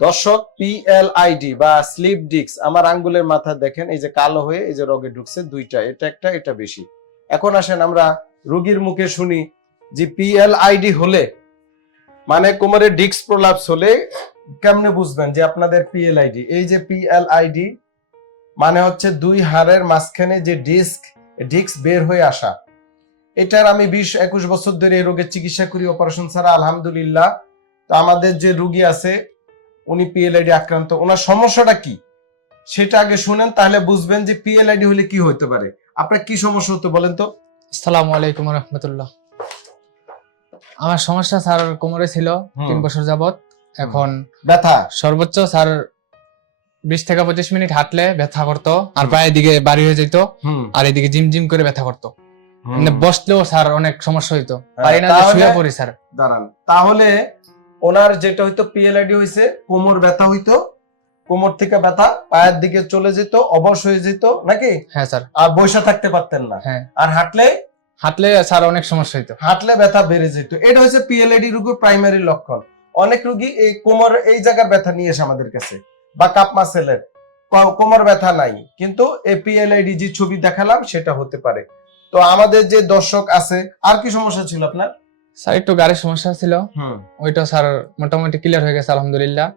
দর্শক পিএলআইডি বা slip disc, আমার আঙ্গুলের মাথা দেখেন, এই যে কালো হয়ে এই যে রগে ঢুকছে দুইটা, এটা একটা, এটা বেশি। এখন আসেন আমরা রোগীর মুখে শুনি যে পিএলআইডি হলে মানে কোমরে ডিস্ক প্রলাপস হলে কেমনে বুঝবেন যে আপনাদের পিএলআইডি এই যে পিএলআইডি মানে হচ্ছে দুই হাড়ের মাঝখানে যে ডিস্ক ডিস্ক বের হয়ে আসা। এটার আমি বিশ, একুশ বছর ধরে এই রোগের চিকিৎসা করি, অপারেশন ছাড়া, আলহামদুলিল্লাহ। তো আমাদের যে রুগী আছে উনি পিএলআইডি আক্রান্ত ওনার সমস্যাটা কি? সেটা আগে শুনেন তাহলে বুঝবেন যে পিএলআইডি হলে কি হতে পারে। আপনার কি সমস্যা হতো বলেন তো? আসসালামু আলাইকুম রহমতুল্লাহ। আমার সমস্যা স্যার কোমরে ছিল তিন বছর যাবত এখন ব্যথা? সর্বোচ্চ স্যার বিশ থেকে পঁচিশ মিনিট হাঁটলে ব্যথা করতো আর পায়ের দিকে বাড়ি হয়ে যেত আর এদিকে জিম জিম করে ব্যথা করতো। বসলেও স্যার অনেক সমস্যা হইতো। হ্যাঁ, পারি না শুয়ে পড়ি স্যার। দাঁড়ান। তাহলে ওনার যেটা হইতো পিএলআইডি হইছে কোমর ব্যথা হইতো কোমর থেকে ব্যথা পায়ের দিকে চলে যেত অবশ হয়ে যেত নাকি? হ্যাঁ স্যার। আর বসে থাকতে পারতেন না। হ্যাঁ। আর হাঁটলে? হাঁটলে স্যার অনেক সমস্যা হইতো। হাঁটলে ব্যথা বেড়ে যেত। এটা হচ্ছে পিএলআইডি রোগের প্রাইমারি লক্ষণ। অনেক রোগী এই কোমর এই জায়গার ব্যথা নিয়ে এসে আমাদের কাছে বা কাপ মাসেলের। কোমর ব্যথা নাই। কিন্তু এই পিএলআইডি যে ছবি দেখালাম সেটা হতে পারে। তো আমাদের যে দর্শক আছে আর কি সমস্যা ছিল আপনার? স্যার একটু গাড়ির সমস্যা ছিল। ওইটা স্যার মোটামুটি ক্লিয়ার হয়ে গেছে আলহামদুলিল্লাহ।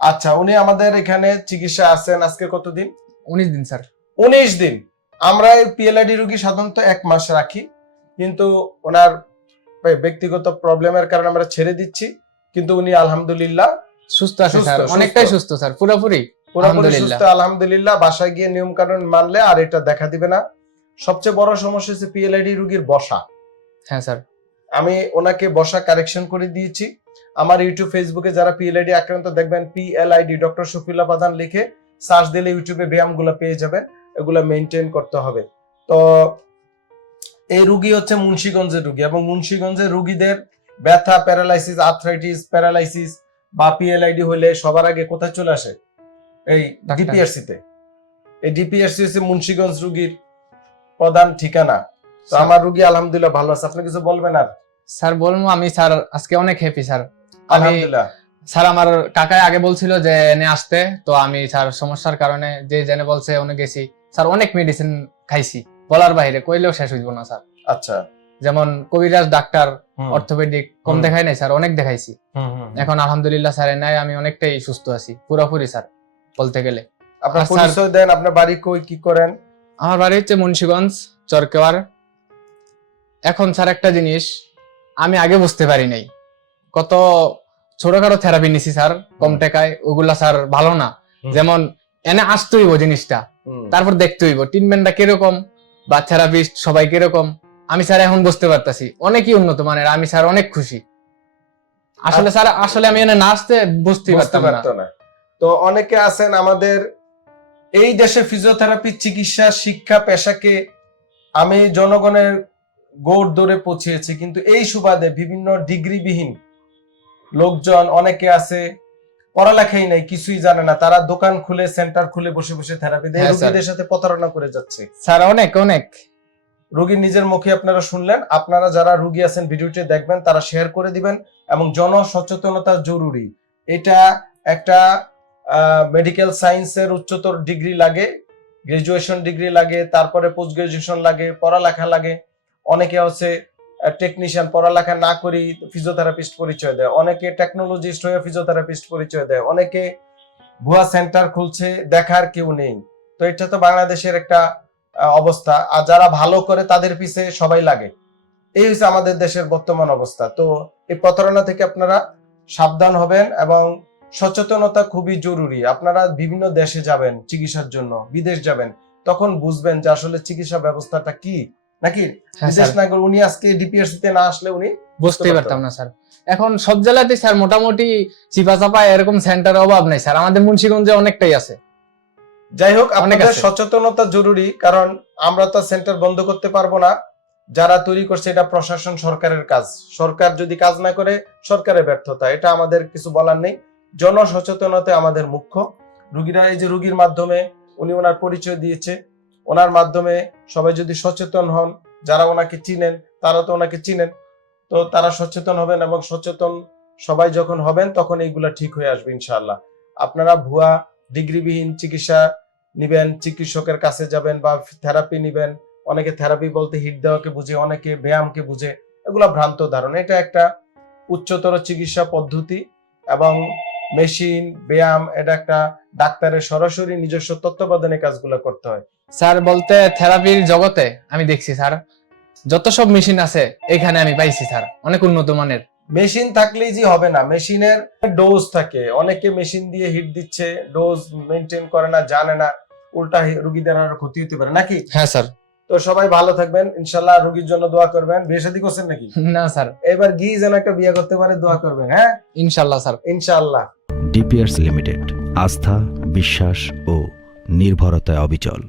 আচ্ছা উনি আমাদের এখানে চিকিৎসা আছেন আজকে কতদিন? উনিশ দিন স্যার। উনিশ দিন। আমরা এই পিএলআইডি রোগী সাধারণত এক মাস রাখি কিন্তু ওনার ব্যক্তিগত প্রবলেমের কারণে আমরা ছেড়ে দিচ্ছি কিন্তু উনি আলহামদুলিল্লাহ সুস্থ আছে স্যার। অনেকটাই সুস্থ স্যার পুরোপুরি। পুরোপুরি আলহামদুলিল্লাহ। সুস্থ আলহামদুলিল্লাহ। বাসায় গিয়ে নিয়ম কানুন মানলে আর এটা দেখা দিবে না। সবচেয়ে বড় সমস্যা হচ্ছে পিএলআইডি রুগীর বসা। হ্যাঁ স্যার। আমি ওনাকে বসা কারেকশন করে দিয়েছি। আমার ইউটিউব ফেসবুকে যারা পিএলআইডি আক্রান্ত দেখবেন পিএলআইডি ডক্টর শফিলা প্রধান লিখে সার্চ দিলে ইউটিউবে ব্যায়ামগুলো পেয়ে যাবেন। এগুলো মেনটেন করতে হবে। তো এই রুগী হচ্ছে মুন্সিগঞ্জের রুগী এবং মুন্সিগঞ্জের রুগীদের ব্যথা প্যারালাইসিস আর্থ্রাইটিস প্যারালাইসিস বা পিএলআইডি হলে সবার আগে কোথায় চলে আসে? এই ডাক্তার। ডিপিআরসি তে। এই ডিপিআরসি হচ্ছে মুন্সিগঞ্জ রুগীর প্রধান ঠিকানা। তো আমার রুগী আলহামদুলিল্লাহ ভালো আছে। আপনি কিছু বলবেন আর? স্যার বলব আমি স্যার আজকে অনেক হ্যাপি স্যার। আমি আলহামদুলিল্লাহ। স্যার আমার কাকাই আগে বলছিল যে এনে আসতে তো আমি স্যার সমস্যার কারণে যে জেনে বলছে অনেক গেছি। স্যার অনেক মেডিসিন খাইছি বলার বাইরে কইলেও শেষ হইব না স্যার। আচ্ছা। যেমন কবিরাজ ডাক্তার অর্থোপেডিক কম দেখাই নাই স্যার অনেক দেখাইছি। এখন আলহামদুলিল্লাহ স্যার নাই আমি অনেকটাই সুস্থ আছি পুরোপুরি স্যার বলতে গেলে। আপনার স্যার- পরিচয় দেন আপনার বাড়ি কই কি করেন? আমার বাড়ি হচ্ছে মুন্সিগঞ্জ চরকেওয়ার এখন স্যার একটা জিনিস আমি আগে বুঝতে পারি নাই। কত ছোটখাটো থেরাপি নিছি স্যার কম টাকায় ওগুলা স্যার ভালো না। যেমন এনে আসতে হইব জিনিসটা তারপর দেখতে হইব ট্রিটমেন্টটা কীরকম বা থেরাপিস্ট সবাই কীরকম। আমি স্যার এখন বুঝতে পারতাছি অনেকই উন্নত মানের আমি স্যার অনেক খুশি। আসলে স্যার আসলে আমি এনে না আসতে বুঝতে পারতাম না। তো অনেকে আছেন আমাদের এই দেশে ফিজিওথেরাপি চিকিৎসা শিক্ষা পেশাকে আমি জনগণের গৌড় দৌড়ে পৌঁছেছি কিন্তু এই সুবাদে বিভিন্ন ডিগ্রিবিহীন লোকজন অনেকে আছে পড়ালেখাই নাই কিছুই জানে না। তারা দোকান খুলে সেন্টার খুলে বসে বসে থেরাপি দেয়। হ্যাঁ, রোগীদের সাথে প্রতারণা করে যাচ্ছে। স্যার অনেক অনেক। রোগীর নিজের মুখে আপনারা শুনলেন। আপনারা যারা রোগী আছেন ভিডিওটি দেখবেন তারা শেয়ার করে দিবেন এবং জনসচেতনতা জরুরি। এটা একটা মেডিকেল সায়েন্সের উচ্চতর ডিগ্রি লাগে গ্রাজুয়েশন ডিগ্রি লাগে তারপরে পোস্ট গ্রাজুয়েশন লাগে পড়ালেখা লাগে। অনেকে হচ্ছে টেকনিশিয়ান পড়ালেখা না করি ফিজিওথেরাপিস্ট পরিচয় দেয়। অনেকে টেকনোলজিস্ট হয়ে ফিজিওথেরাপিস্ট পরিচয় দেয়। অনেকে ভুয়া সেন্টার খুলছে, দেখার কেউ নেই। তো এটা তো বাংলাদেশের একটা অবস্থা। আর যারা ভালো করে তাদের পিছে সবাই লাগে। এই হচ্ছে আমাদের দেশের বর্তমান অবস্থা। তো এই প্রতারণা থেকে আপনারা সাবধান হবেন এবং সচেতনতা খুবই জরুরি। আপনারা বিভিন্ন দেশে যাবেন চিকিৎসার জন্য, বিদেশ যাবেন, তখন বুঝবেন যে আসলে চিকিৎসা ব্যবস্থাটা কি। নাকি? হ্যাঁ না করে উনি আজকে ডিপিএসসি তে না আসলে উনি পারতাম। না স্যার। এখন সব জেলাতে স্যার মোটামুটি চিপা চাপা এরকম সেন্টার অভাব নাই স্যার। আমাদের মুন্সিগঞ্জে অনেকটাই আছে। যাই হোক আপনাদের সচেতনতা জরুরি কারণ আমরা তো সেন্টার বন্ধ করতে পারব না। যারা তৈরি করছে এটা প্রশাসন সরকারের কাজ। সরকার যদি কাজ না করে সরকারের ব্যর্থতা। এটা আমাদের কিছু বলার নেই। জনসচেতনতা আমাদের মুখ্য। রুগীরা এই যে রুগীর মাধ্যমে উনি ওনার পরিচয় দিয়েছে। ওনার মাধ্যমে সবাই যদি সচেতন হন, যারা ওনাকে চিনেন, তারা তো ওনাকে চিনেন, তো তারা সচেতন হবেন এবং সচেতন সবাই যখন হবেন, তখন এইগুলা ঠিক হয়ে আসবে ইনশাআল্লাহ। আপনারা ভুয়া ডিগ্রিবিহীন চিকিৎসা নিবেন, চিকিৎসকের কাছে যাবেন বা থেরাপি নিবেন, অনেকে থেরাপি বলতে হিট দেওয়াকে বুঝে, অনেকে ব্যায়ামকে বুঝে, এগুলা ভ্রান্ত ধারণা। এটা একটা উচ্চতর চিকিৎসা পদ্ধতি এবং মেশিন ব্যায়াম এটা একটা ডাক্তারের সরাসরি নিজস্ব তত্ত্বাবধানে কাজগুলো করতে হয়। স্যার বলতে থেরাপির জগতে আমি দেখছি স্যার যত সব মেশিন আছে এখানে আমি পাইছি স্যার অনেক উন্নত মানের। মেশিন থাকলেই যে হবে না মেশিনের ডোজ থাকে। অনেকে মেশিন দিয়ে হিট দিচ্ছে ডোজ মেনটেন করে না জানে না উল্টা রুগীদের আরও ক্ষতি হতে পারে। নাকি? হ্যাঁ স্যার। তো সবাই ভালো থাকবেন। ইনশাল্লাহ রুগীর জন্য দোয়া করবেন। বিয়ে শাদী করছেন নাকি? না স্যার। এবার গিয়ে যেন একটা বিয়ে করতে পারে দোয়া করবেন হ্যাঁ? ইনশাল্লাহ স্যার। ইনশাল্লাহ। ডিপিয়ার্স লিমিটেড আস্থা বিশ্বাস ও নির্ভরতায় অবিচল।